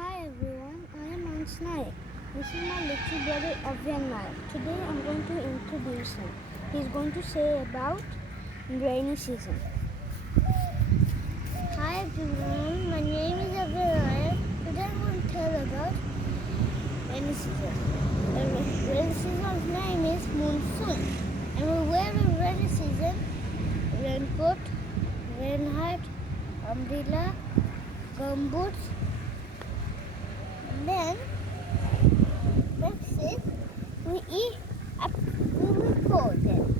Hi everyone, I am Nayak. This is my little brother Avyan Nayak. Today I am going to introduce him. He is going to say about rainy season. Hi everyone, my name is Avyan Nayak. Today I am going to tell about rainy season. The rainy season's name is monsoon. And we wear in rainy season raincoat, rain hat, umbrella, gumboots. Then next is we eat up we will go there.